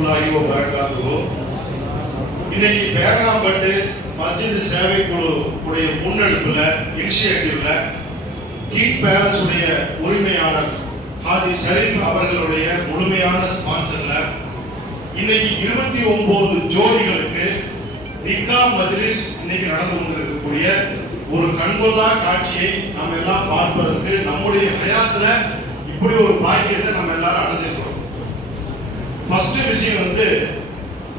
வரஹ்மத்துல்லாஹி வ பரகாத்துஹு. இன்னைக்கு பேரணாம்பட்டு மஸ்ஜித் சேவை குழு உடைய முன்னெடுப்புல இனிஷியேட்டிவ்ல கீட் பேலஸ் உடைய உரிமையாளர் ஹாஜி ஷரீஃப் அவர்களுடைய முழுமையான ஸ்பான்சர்ல இன்னைக்கு 29 ஜோடிகளுக்கு நிக்கா மஜ்லிஸ் இன்னைக்கு நடந்து கொண்டிருக்கக்கூடிய ஒரு கண்கொள்ளா காட்சியை நம்ம எல்லாம் பார்ப்பதற்கு நம்முடைய ஹயாத்துல இப்படி ஒரு பாக்கியத்தை நம்ம எல்லாரும் அடைஞ்சிருக்கிறோம். ஃபர்ஸ்ட் விஷயம்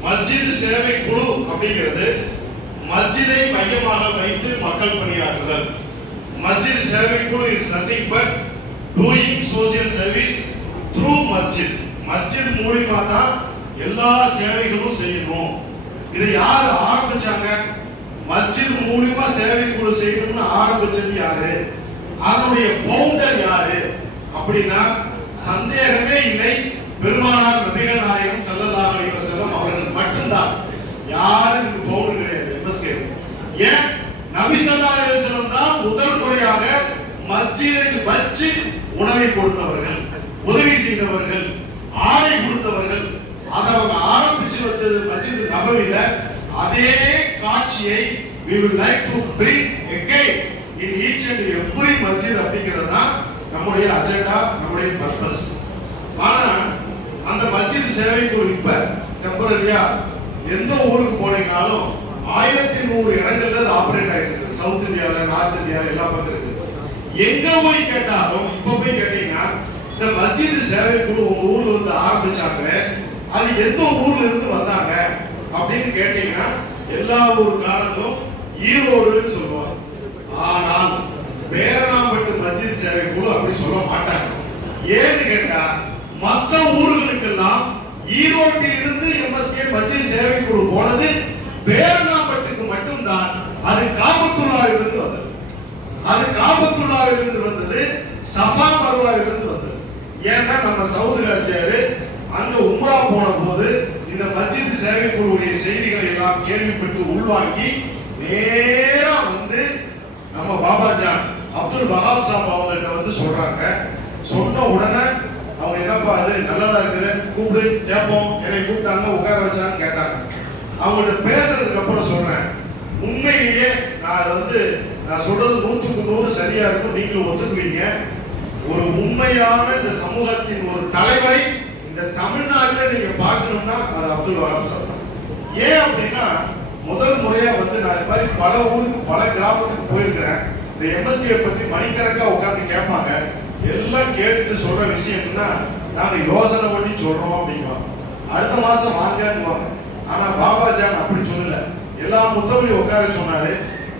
மஸ்ஜித் சேவை குழு அப்படிங்கிறது மஸ்ஜிதை மையமாக வைத்து மக்கள் பணியாற்றுதல். மஸ்ஜித் சேவை குழு is nothing but doing social service through masjid. மஸ்ஜித் மூலமா தான் எல்லா சேவைகளும் செய்யணும். இதை யார் ஆரம்பிச்சாங்க? மஸ்ஜித் மூலமா சேவை குழு செய்யணும்னு ஆரம்பிச்சது யாரு? அதனுடைய ஃபவுண்டர் யாரு அப்படின்னா சந்தேகமே இல்லை, பெருமானார் நபிகள் நாயகம் ஸல்லல்லாஹு அலைஹி வஸல்லம் அவர்கள் மட்டும்தான். யாரும் இதுக்கு ஃபவுண்டர் கிடையாது. எம்எஸ்கே ஏன் நபி ஸல்லல்லாஹு அலைஹி வஸல்லம் தான் முதல் முறையாக மஸ்ஜிதில் வச்சு உணவை கொடுத்தவர்கள், உதவி செய்தவர்கள், ஆடை கொடுத்தவர்கள். அதை அவங்க ஆரம்பிச்சு வந்தது மஸ்ஜித் நபவில. அதே காட்சியை we would like to bring again in each and every masjid அப்படிங்கிறது தான் நம்முடைய அஜெண்டா, நம்முடைய பர்பஸ். ஆனா அந்த மஸ்ஜித் சேவை குழு இப்ப டெம்பரரியா எந்த ஊருக்கு போனீங்கனாலும் 1100 இடங்கள்ல ஆபரேட் ஆயிட்டு இருக்கு. சவுத் இந்தியால, நார்த் இந்தியால எல்லா பக்கம் இருக்கு. எங்க போய் கேட்டாலும் இப்ப போய் கேட்டீங்கன்னா இந்த மஸ்ஜித் சேவை குழு உங்க ஊர்ல ஆரம்பிச்சாங்க, அது எந்த ஊர்ல இருந்து வந்தாங்க அப்படின்னு கேட்டீங்கன்னா எல்லா ஊருக்காரங்களும் ஈரோடுன்னு சொல்லுவாங்க. ஆனால் பேரணாம்பட்டு மஸ்ஜித் சேவை குழு அப்படி சொல்ல மாட்டாங்க. ஏன்னு கேட்டா மற்ற ஊர்களுக்கெல்லாம் ஈரோட்டில் இருந்து எம்எஸ்கே மஸ்ஜித் சேவை குழு போனது, பேரணாம்பட்டுக்கு மட்டும்தான் அது காபத்துல்லாவிலிருந்து வந்தது. அது காபத்துல்லாவிலிருந்து வந்தது, சஃபா மர்வாவிலிருந்து வந்தது. ஏன்னா நம்ம சவுதி ராஜ்யாரு அங்க உம்ரா போன போது இந்த மஸ்ஜித் சேவை குழுவுடைய செய்திகளை எல்லாம் கேள்விப்பட்டு உள்வாங்கி நேரா நம்ம பாபாஜான் அப்துல் வஹாப் சாப் அவங்கள்ட்ட சொல்றாங்க. சொன்ன உடனே அவங்க என்னப்பா அது நல்லதா இருக்குது, கூப்பிடு கேட்போம். என்னை கூப்பிட்டாங்க, உட்கார வச்சாங்க, கேட்டாங்க. அவங்கள்ட்ட பேசுறதுக்கு அப்புறம் சொல்றேன், உண்மையிலேயே நான் சொல்றது 100க்கு 100 சரியா இருக்கும், நீங்களும் ஒத்துக்குவீங்க. ஒரு உண்மையான இந்த சமூகத்தின் ஒரு தலைவரை இந்த தமிழ்நாட்டில் நீங்க பார்க்கணும்னா அது அப்துல் வஹாப் சாப் தான். ஏன் அப்படின்னா முதல் முறையா நான் இது மாதிரி பல ஊருக்கு பல கிராமத்துக்கு போயிருக்கிறேன். இந்த எம்எஸ்கே பத்தி மணிக்கணக்கா உட்கார்ந்து கேட்பாங்க. எல்லாம் கேட்டுட்டு சொல்ற விஷயம் என்ன, நாங்க யோசனை பண்ணி சொல்றோம் அப்படிங்குவாங்க. அடுத்த மாசம் வாங்கன்னுவாங்க. ஆனா பாபாஜான் அப்படி சொல்லல. எல்லா முத்தவளையும் உட்கார சொன்னாரு,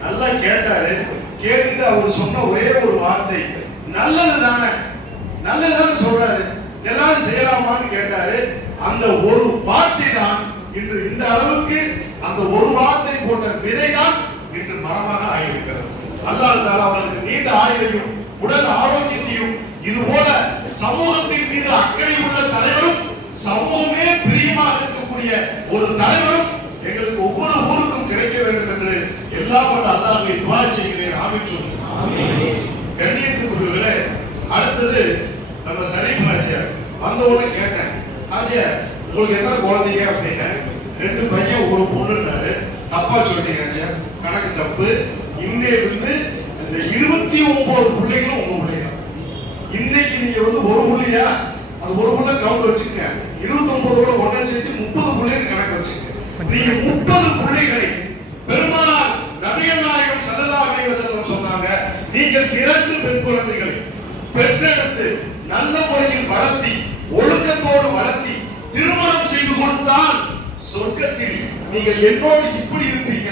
நல்லா கேட்டாரு. கேட்டுட்டு அவர் சொன்ன ஒரே ஒரு வார்த்தை, நல்லது தானே, நல்லதுதானே சொல்றாரு, எல்லாரும் செய்யலாமான்னு கேட்டாரு. அந்த ஒரு வார்த்தை தான் இன்று இந்த அளவுக்கு, அந்த ஒரு வார்த்தை போட்ட விதை தான் இன்று மரமாக ஆகியிருக்கிறது. அல்லாஹ் தஆலா அவர்களுக்கு நீண்ட ஆயுளையும் உடல் ஆரோக்கியத்தையும், இது போல சமூகத்தின் மீது அக்கறை உள்ள தலைவரும், சமூகமே பிரியமாக இருக்கக்கூடிய ஒரு தலைவரும் எங்களுக்கு ஒவ்வொரு ஊருக்கும் கிடைக்க வேண்டும் என்று எல்லாம் வல்ல அல்லாஹ்வை துஆ செய்கிறேன். ஆமீன் சொல்லுங்க. கண்ணியத்துக்குரியவர்களே, அடுத்தது நம்ம ஷரீஃப் ஹாஜியார் வந்த உடனே கேட்டேன், ஹாஜியார் உங்களுக்கு எத்தனை குழந்தைங்க அப்படின்னு. 2 பையன் 1 பொண்ணுன்னாரு. தப்பா சொல்லிட்டீங்க ஹாஜியார், கணக்கு தப்பு. இன்னையிலிருந்து இந்த 29 பிள்ளைகளும் உங்க பிள்ளைங்க. இன்னைக்கு நீங்க ஒரு புள்ளியா, அது ஒரு புள்ள கவுண்ட் வச்சுக்கங்க. 29 ஒண்ணா சேர்த்து 30 பிள்ளைங்க கணக்கு வச்சுக்கங்க. நீங்க 30 பிள்ளைகளை பெருமானார் நபிகள் நாயகம் ஸல்லல்லாஹு அலைஹி வஸல்லம் சொன்னாங்க, நீங்கள் 2 பெண் குழந்தைகளை பெற்றெடுத்து நல்ல முறையில் வளர்த்தி, ஒழுக்கத்தோடு வளர்த்தி திருமணம் செய்து கொடுத்தால் சொர்க்கத்தில் நீங்கள் என்னோடு இப்படி இருப்பீங்க.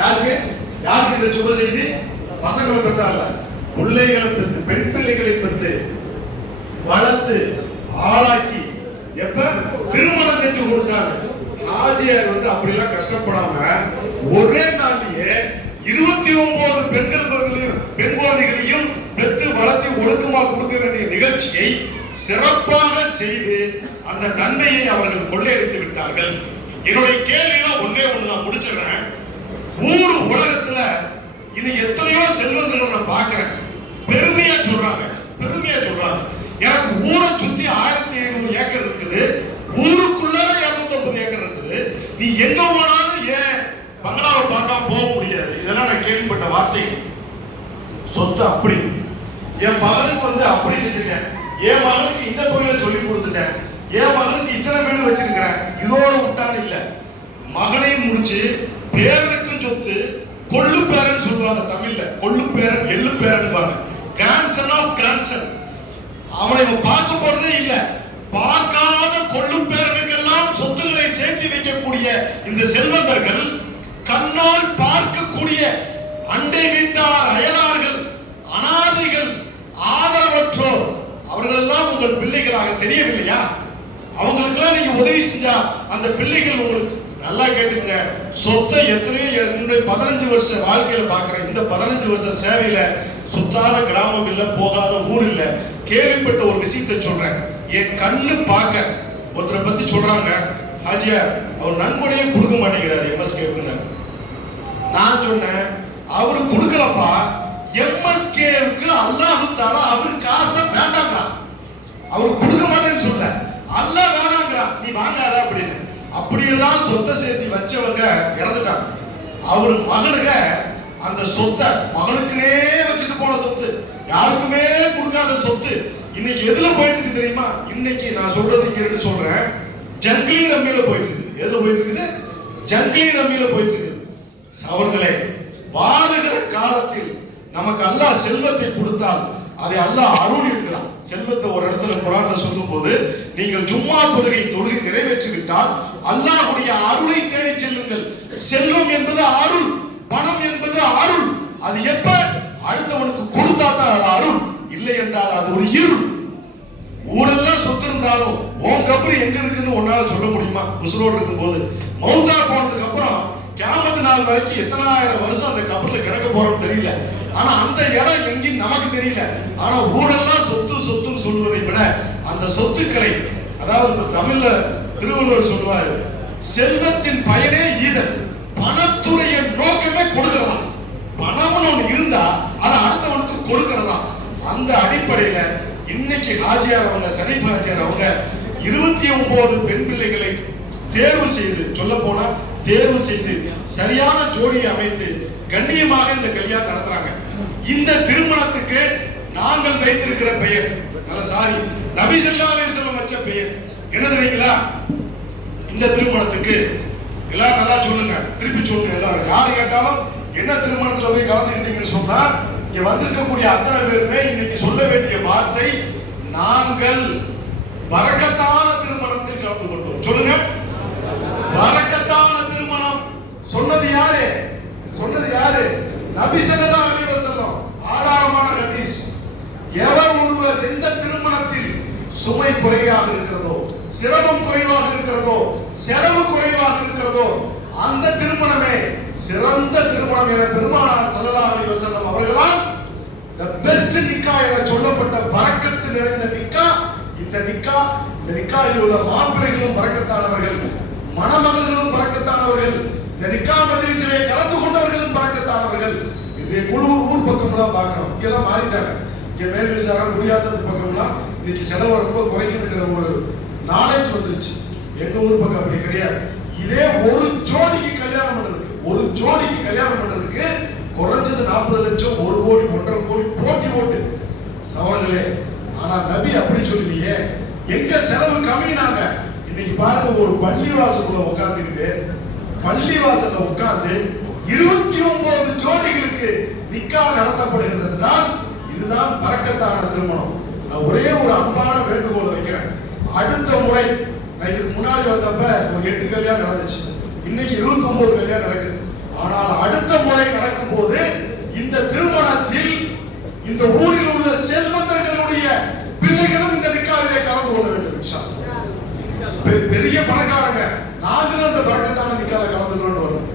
யாருக்கு யாருக்கு இந்த சுப செய்தி? பசங்களை பத்தி அல்ல, பிள்ளைகளை பத்தி, பெண் பிள்ளைகளை பத்தி வளர்த்து ஆளாக்கி எப்ப திருமணம் செஞ்சு கொடுத்தாங்க. ஹாஜியார் அப்படிலாம் கஷ்டப்படாம ஒரே நாளிலேயே 29 பெண் குழந்தைகளையும் பெற்று வளர்த்தி ஒழுக்கமா கொடுக்க வேண்டிய நிகழ்ச்சியை சிறப்பாக செய்து அந்த நன்மையை அவர்கள் கொள்ளையடித்து விட்டார்கள். என்னுடைய கேள்வியெல்லாம் ஒன்னே ஒண்ணுதான், முடிச்சிடுறேன். ஊர் உலகத்துல இன்னும் எத்தனையோ செல்வந்தர்கள் நான் பார்க்கிறேன், பெருமையா சொல்றாங்க. எனக்கு ஊரை சுத்தி 1700 ஏக்கர் இருக்குது, ஊருக்குள்ள 250 எங்க போனாலும் ஏன் பங்களாவை பார்க்காம போக முடியாது? இதெல்லாம் நான் கேள்விப்பட்ட வார்த்தை. சொத்து அப்படி என் மகனுக்கு அப்படி செஞ்சுட்டேன், என் மகனுக்கு இந்த தொழிலை சொல்லி கொடுத்துட்டேன், என் மகனுக்கு இத்தனை வீடு வச்சிருக்கிறேன், இதோட விட்டான்னு இல்ல. மகனையும் முடிச்சு பேரனுக்கும் சொத்து. கொள்ளு பேரன் சொல்லுவாங்க தமிழ்ல, கொள்ளு பேரன் எள்ளு பேரன் பாங்க, கிராண்ட்சன் ஆஃப் கிராண்ட்சன். அவனை பார்க்க போறதே இல்ல. பார்க்காத கொள்ளு பேரனுக்கெல்லாம் சொத்துக்களை சேர்த்து வைக்கக்கூடிய இந்த செல்வந்தர்கள், கண்ணால் பார்க்கக்கூடிய அண்டை வீட்டார், அயலார்கள், அனாதைகள், ஆதரவற்றோர், அவர்கள் எல்லாம் உங்கள் பிள்ளைகளாக தெரியவில்லையா? அவங்களுக்கெல்லாம் நீங்க உதவி செஞ்சா அந்த பிள்ளைகள் உங்களுக்கு நல்லா கேட்டுங்க. சொத்தை எத்தனையோ என்னுடைய 15 வருஷ வாழ்க்கையில பாக்குறேன். இந்த 15 வருஷ சேவையில சுத்தாத கிராமம் இல்ல, போகாத ஊர் இல்ல. கேள்விப்பட்ட ஒரு விஷயத்தை சொல்றேன். என் கண்ணு பார்க்க ஒருத்தரை பத்தி சொல்றாங்க, ஹாஜியா அவர் நன்கொடையே கொடுக்க மாட்டேங்கிறாரு எம்எஸ்கேவுக்கு. நான் சொன்னேன், அவரு கொடுக்கலப்பா, எம்எஸ்கேவுக்கு அல்லாஹ் தஆலா அவரு காசை வேண்டாங்கிறான். அவரு கொடுக்க மாட்டேன்னு சொல்ல, அல்லாஹ் வேணாங்கிறான், நீ வாங்காத அப்படின்னு. அப்படியெல்லாம் சொத்தை சேர்த்து வச்சவங்க இறந்துட்டாங்க. அவரு மகனுங்க அந்த சொத்தை மகனுக்குனே வச்சுட்டு போன சொத்து, யாருக்குமே கொடுக்காத சொத்து இன்னைக்கு எதுல போயிட்டு இருக்கு தெரியுமா? இன்னைக்கு நான் சொல்றது இங்க சொல்றேன், ஜங்கிலி ரம்மியில போயிட்டு இருக்குது. எதுல போயிட்டு இருக்குது? ஜங்கிலி ரம்மியில போயிட்டு இருக்குது. அவர்களே, வாழுகிற காலத்தில் நமக்கு அல்லாஹ் செல்வத்தை கொடுத்தால் அதை அல்லாஹ் அருள் என்கிறான். செல்வத்தை ஒரு இடத்துல குர்ஆன்ல சொல்லும் போது, நீங்கள் ஜும்மா தொழுகை நிறைவேற்றி விட்டால் அல்லாஹ்வுடைய அருளை தேடி செல்லுங்கள். செல்வம் என்பது அருள், பணம் என்பது அருள். அது எப்ப அடுத்தவனுக்கு கொடுத்தா தான் அது அருள், இல்லை என்றால் அது ஒரு இருள். ஊரெல்லாம் சொத்து இருந்தாலும் உன் கபரு எங்க இருக்குன்னு உன்னால சொல்ல முடியுமா? உசுரோடு இருக்கும் போது. மௌத்தா போனதுக்கு அப்புறம் கியாமத் நாள் வரைக்கும் எத்தனை ஆயிரம் வருஷம் அந்த கபர்ல கிடக்க போறோம்னு தெரியல. ஆனா அந்த இடம் எங்கேயும் நமக்கு தெரியல. ஆனா ஊரெல்லாம் சொத்து சொத்துன்னு சொல்வதை விட அந்த சொத்துக்களை, அதாவது இப்ப தமிழ்ல திருவள்ளுவர் சொல்லுவாரு, செல்வத்தின் பயனே ஈதல், பணத்துடைய நோக்கமே கொடுக்கிறதா. பணம்னு ஒண்ணு இருந்தா அதை அடுத்தவனுக்கு கொடுக்கிறதா. அந்த அடிப்படையில இன்னைக்கு ஹாஜியார் அவங்க, ஷரீஃப் ஹாஜியார் அவங்க 29 பெண் பிள்ளைகளை தேர்வு செய்து, சொல்ல போனா தேர்வு செய்து சரியான ஜோடியை அமைத்து கண்ணியமாக இந்த கல்யாணம் நடத்துறாங்க. இந்த திருமணத்துக்கு நாங்கள் வைத்திருக்கிற பெயர், நபி ஸல்லல்லாஹு அலைஹி வஸல்லம் வச்ச பெயர் என்ன தெரியுங்களா? இந்த திருமணத்துக்கு எல்லாரும் நல்லா சொல்லுங்க, திருப்பி சொல்லுங்க எல்லாரும். யாரு கேட்டாலும் என்ன திருமணத்துல போய் கலந்துக்கிட்டீங்கன்னு சொன்னா, இங்க வந்திருக்கக்கூடிய அத்தனை பேருமே இன்னைக்கு சொல்ல வேண்டிய வார்த்தை, நாங்கள் பரக்கத்தான திருமணத்தில் கலந்து கொண்டோம். சொல்லுங்க, பரக்கத்தான திருமணம். சொன்னது யாரு? சொன்னது யாரு? நபி ஸல்லல்லாஹு அலைஹி வஸல்லம். ஆதாரமான ஹதீஸ். எவர் ஒருவர் எந்த திருமணத்தில் சுமை குறைவாக இருக்கிறதோ, சிரமம் குறைவாக இருக்கிறதோ, செலவு குறைவாக இருக்கிறதோ, அந்த திருமணமே சிறந்த திருமணம் என பெருமானார் ஸல்லல்லாஹு அலைஹி வஸல்லம் அவர்களால் the best நிக்கா என சொல்லப்பட்ட பரக்கத்து நிறைந்த நிக்கா இந்த நிக்கா. இந்த நிக்காவில் உள்ள மாப்பிள்ளைகளும் பரக்கத்தானவர்கள், மணமகள்களும் பரக்கத்தானவர்கள், இந்த நிக்கா மஜ்லிஸிலே கலந்து கொண்டவர்களும் பரக்கத்தானவர்கள். இன்றைய ஊர் பக்கம்லாம் பார்க்கிறோம், இங்கெல்லாம் மாறிட்டாங்க. இங்க மேல் விசாரம் முடியாதது பக்கம்லாம் இன்னைக்கு செலவு ரொம்ப குறைக்கிற ஒரு நாலேஜ் வந்துருச்சு. எங்க ஊர் பக்கம் அப்படி கிடையாது. இதே ஒரு ஜோடிக்கு கல்யாணம் பண்றதுக்கு, ஒரு ஜோடிக்கு கல்யாணம் பண்றதுக்கு குறைஞ்சது 40 லட்சம், 1 கோடி, 1.5 கோடி போட்டி போட்டு சவால்களே. ஆனா நபி அப்படி சொல்லலையே. எங்க செலவு கம்மினாங்க. இன்னைக்கு பாருங்க, ஒரு பள்ளிவாசலுக்குள்ள உட்கார்ந்துக்கிட்டு பள்ளிவாசல்ல உட்கார்ந்து 29 ஜோடிகளுக்கு நிக்கா நடத்தப்படுகிறது என்றால் இதுதான் பரக்கத்தான திருமணம். நான் ஒரே ஒரு அன்பான வேண்டுகோள் வைக்கிறேன். அடுத்த முறை, நான் இதுக்கு முன்னாடி வந்தப்ப ஒரு 8 கல்யாணம் நடந்துச்சு, இன்னைக்கு 29 கல்யாணம் நடக்குது. ஆனால் அடுத்த முறை நடக்கும் போது இந்த திருமணத்தில் இந்த ஊரில் உள்ள செல்வந்தர்களுடைய பிள்ளைகளும் இந்த நிக்காவிலே கலந்து கொள்ள வேண்டும். இன்ஷா அல்லாஹ். பெரிய பணக்காரங்க நாங்களும் அந்த பரக்கத்தான நிக்கால கலந்து கொண்டு வரோம்.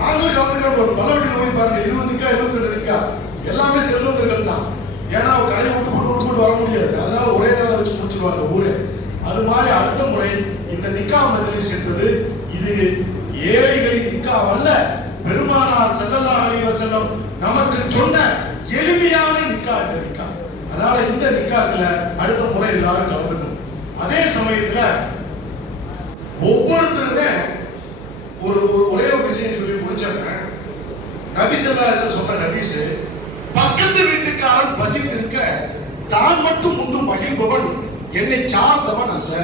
நாங்களும் கலந்து கொண்டு வரோம். பல்லவட்டியில் போய் பாருங்க, 20 நிக்கா, 22 நிக்கா, எல்லாமே செல்வந்தர்கள் தான். ஏன்னா கடையை விட்டு வர முடியாது, அதனால ஒரே நாள வச்சு முடிச்சிருவாங்க ஊரே. அது மாதிரி அடுத்த முறை இந்த நிக்கா மஜ்லிஸ் என்பது இது ஏழைகளின் நிக்கா அல்ல, பெருமானார் ஸல்லல்லாஹு அலைஹி வஸல்லம் நமக்கு சொன்ன எளிமையான நிக்கா இந்த நிக்கா. அதனால இந்த நிக்காக்குல அடுத்த முறை எல்லாரும் கலந்துக்கணும். அதே சமயத்துல ஒவ்வொருத்தருமே ஒரே ஒரு விஷயம் சொல்லி முடிச்சாங்க. நபி ஸல்லல்லாஹு அலைஹி வஸல்லம் சொன்ன ஹதீஸ், பக்கத்து வீட்டுக்காரன் பசித்திருக்க தான் மட்டும் உண்டு மகிழ்பவன் என்னை சார்ந்தவன் அல்ல.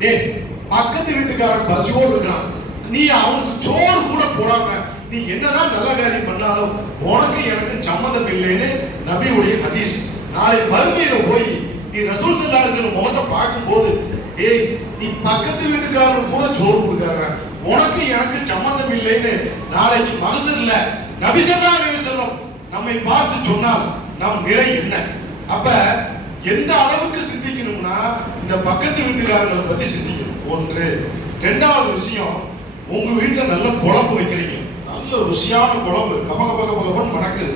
டேய், பக்கத்து வீட்டுக்காரன் பசியோடு இருக்கிறான், நீ அவனுக்கு சோறு கூட போடாம நீ என்னதான் நல்ல காரியம் பண்ணாலும் உனக்கு எனக்கு சம்மதம் இல்லைன்னு நபியுடைய ஹதீஸ். நாளை மறுமையில போய் நீ ரசூல் ஸல்லல்லாஹு அலைஹி வஸல்லம் முகத்தை பார்க்கும்போது, ஏய் நீ பக்கத்து வீட்டுக்காரன் கூட சோறு கொடுக்காங்க, உனக்கு எனக்கு சம்மதம் இல்லைன்னு நாளைக்கு மகசூல்ல நபி ஸல்லல்லாஹு அலைஹி வஸல்லம் நம்மை பார்த்து சொன்னால் நம் நிலை என்ன? அப்ப எந்த அளவுக்கு சிந்திக்கணும்னா இந்த பக்கத்து வீட்டுக்காரங்களை பத்தி சிந்திக்கணும். ஒன்று. ரெண்டாவது விஷயம், உங்க வீட்டுல நல்ல குழம்பு வைக்கிறீங்க, நல்ல ருசியான குழம்பு, கபகபகபகன்னு மணக்குது.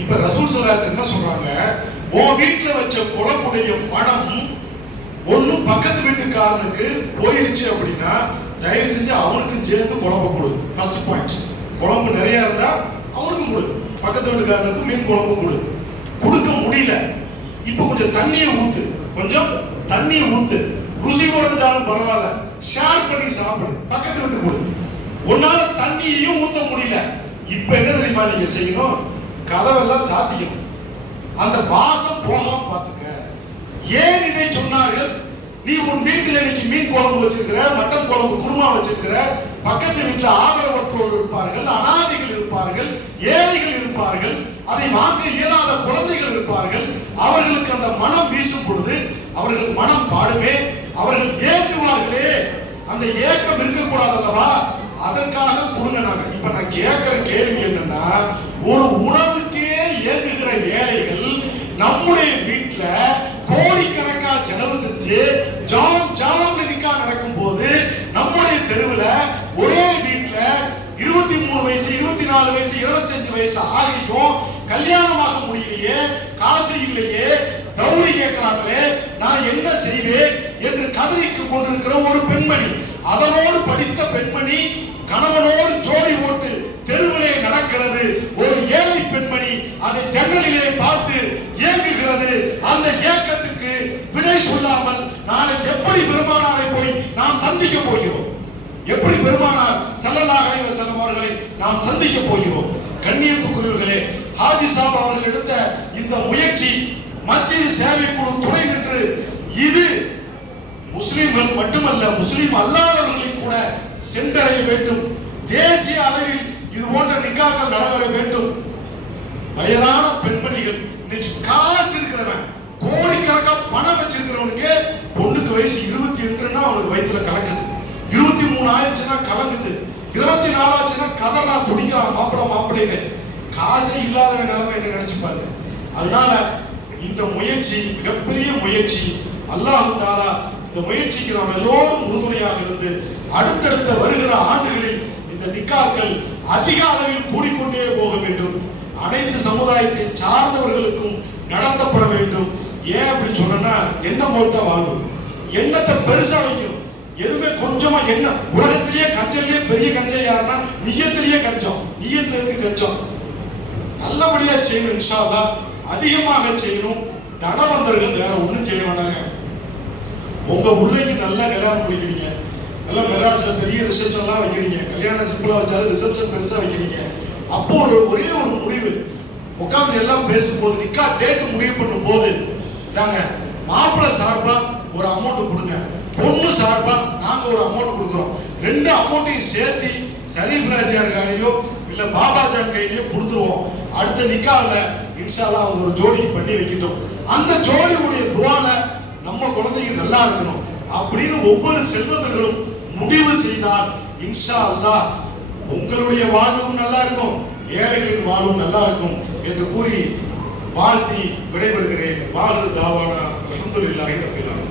இப்ப ரசூல் ஸல்லல்லாஹு அலைஹி வஸல்லம் என்ன சொல்றாங்க, உன் வீட்டுல வச்ச குழம்புடைய மனம் ஒண்ணு பக்கத்து வீட்டுக்காரனுக்கு போயிருச்சு அப்படின்னா தயவு செஞ்சு அவனுக்கும் சேர்ந்து குழம்பு கொடு. First point. குழம்பு நிறைய இருந்தா அவனுக்கும் கொடு, பக்கத்து வீட்டுக்காரனுக்கு மீன் குழம்பு கொடு. கொடுக்க முடியல, இப்ப கொஞ்சம் தண்ணியை ஊத்து, கொஞ்சம் தண்ணியை ஊத்து, ருசி குறைஞ்சாலும் பரவாயில்ல, ஷேர் பண்ணி சாப்பிடு, பக்கத்து வீட்டுக்கு கொடு. உன்னால தண்ணியையும் ஊத்த முடியல, இப்ப என்ன தெரியுமா நீங்க செய்யணும், கதவெல்லாம் சாத்திக்கணும், அந்த வாசம் போகாம பாத்துக்க. ஏன் இதை சொன்னார்கள்? நீ உன் வீட்டில் இன்னைக்கு மீன் குழம்பு வச்சிருக்கிற, மட்டன் குழம்பு குருமா வச்சிருக்கிற, பக்கத்து வீட்டுல ஆதரவற்றோர் இருப்பார்கள், அனாதைகள் இருப்பார்கள், ஏழைகள் இருப்பார்கள், அதை வாங்க இயலாத குழந்தைகள் இருப்பார்கள். அவர்களுக்கு அந்த மனம் வீசும் பொழுது அவர்கள் மனம் பாடுமே, அவர்கள் ஏங்குவார்களே, அந்த ஏக்கம் இருக்கக்கூடாது அல்லவா? அதற்காக கொடுங்க. நாங்க இப்ப நான் கேட்கிற கேள்வி என்னன்னா, ஒரு உணவுக்கே ஏங்குகிற ஏழைகள் நம்முடைய வீட்டுல கோடிக்கணக்கா செலவு செஞ்சு ஜாம் நிக்கா நடக்கும் போது நம்முடைய தெருவுல ஒரே வீட்டுல 23 வயசு 24 வயசு 25 வயசு ஆகியும் கல்யாணமாக முடியலையே, காசு இல்லையே, டவுரி கேட்கிறாங்களே, நான் என்ன செய்வேன் என்று கதறிக்கு கொண்டிருக்கிற ஒரு பெண்மணி, அதனோடு படித்த பெண்மணி கணவனோடு ஜோடி போட்டு தெருவிலே நடக்கிறது. ஒரு ஏழை பெண்மணி அதை ஜன்னலிலே பார்த்து ஏங்குகிறது. அந்த ஏக்கத்துக்கு விடை சொல்லாமல் நாளை எப்படி பெருமானாரை போய் நாம் சந்திக்க போகிறோம்? எப்படி பெருமானார் ஸல்லல்லாஹு அலைஹி வஸல்லம் அவர்களை நாம் சந்திக்க போகிறோம்? கண்ணியத்துக்குரியவர்களே, ஹாஜி சாப் அவர்கள் எடுத்த இந்த முயற்சி, மஸ்ஜித் சேவை குழு துணை நின்று, இது முஸ்லிம்கள் மட்டுமல்ல முஸ்லிம் அல்லாதவர்களில் கூட சென்றடைய வேண்டும். தேசிய அளவில் இது போன்ற நிக்காக்கள் நடைபெற வேண்டும். வயதான பெண்மணிகள், இன்னைக்கு காசு இருக்கிறவன், கோடிக்கணக்கா பணம் வச்சிருக்கிறவனுக்கு பொண்ணுக்கு வயசு 22ன்னா அவனுக்கு வயிற்றுல கலக்குது, 23 ஆயிடுச்சுன்னா கலங்குது, 24 ஆச்சுன்னா கதறா துடிக்கிறான் மாப்பிள்ளைன்னு. காசே இல்லாதவன் நிலைமை என்ன நினைச்சு பாருங்க. அதனால இந்த முயற்சி மிகப்பெரிய முயற்சி. அல்லாஹ் தஆலா இந்த முயற்சிக்கு நாம் எல்லோரும் உறுதுணையாக இருந்து அடுத்தடுத்த வருகிற ஆண்டுகளில் இந்த நிக்காக்கள் அதிக அளவில் கூடிக்கொண்டே போக வேண்டும். அனைத்து சமுதாயத்தை சார்ந்தவர்களுக்கும் நடத்தப்பட வேண்டும். ஏன் அப்படி சொன்னா, எண்ணம் போல் தான் வாழ்வு. எண்ணத்தை பெருசா வைக்கணும். எதுவுமே கொஞ்சமா என்ன, உலகத்திலேயே கஞ்சல்லே பெரிய கஞ்சம் யாருன்னா நியத்திலேயே கஞ்சம். நியத்துல எதுக்கு கஞ்சம்? நல்லபடியா செய்யணும். இன்ஷா அல்லாஹ் அதிகமாக செய்யணும். தனவந்தர்கள் வேற ஒண்ணும் செய்ய வேண்டாங்க. உங்க பிள்ளைக்கு நல்லா கல்யாணம் முடிக்கிறீங்க, நல்லா மெட்ராஸ்ல பெரிய ரிசப்ஷன் எல்லாம் வைக்கிறீங்க, கல்யாணம் சிம்பிளா வச்சாலும் ரிசப்ஷன் பெருசா வைக்கிறீங்க. அப்போ ஒரே ஒரு முடிவு உட்கார்ந்து எல்லாம் பேசும்போது, நிக்கா டேட் முடிவு பண்ணும் போது, தாங்க மாப்பிள்ளை சார்பா ஒரு அமௌண்ட் கொடுங்க, பொண்ணு சார்பா நாங்க ஒரு அமௌண்ட் கொடுக்குறோம், ரெண்டு அமௌண்ட்டையும் சேர்த்து ஷரீஃப் ராஜியார் கையிலையோ இல்ல பாபாஜான் கையிலையோ கொடுத்துருவோம். அடுத்த நிக்கால இன்ஷா அல்லாஹ் அவங்க ஒரு ஜோடிக்கு பண்ணி வைக்கிட்டோம். அந்த ஜோடியுடைய துவால நம்ம குழந்தைங்க நல்லா இருக்கணும் அப்படின்னு ஒவ்வொரு செல்வந்தர்களும் முடிவு செய்தால் இன்ஷா அல்லாஹ் உங்களுடைய வாழ்வும் நல்லா இருக்கும், ஏழைகளின் வாழ்வும் நல்லா இருக்கும் என்று கூறி வாழ்த்தி விடைபெறுகிறேன். வாழ்வு தாவானா அல்ஹம்துலில்லாஹி ரப்பில் ஆலமீன்.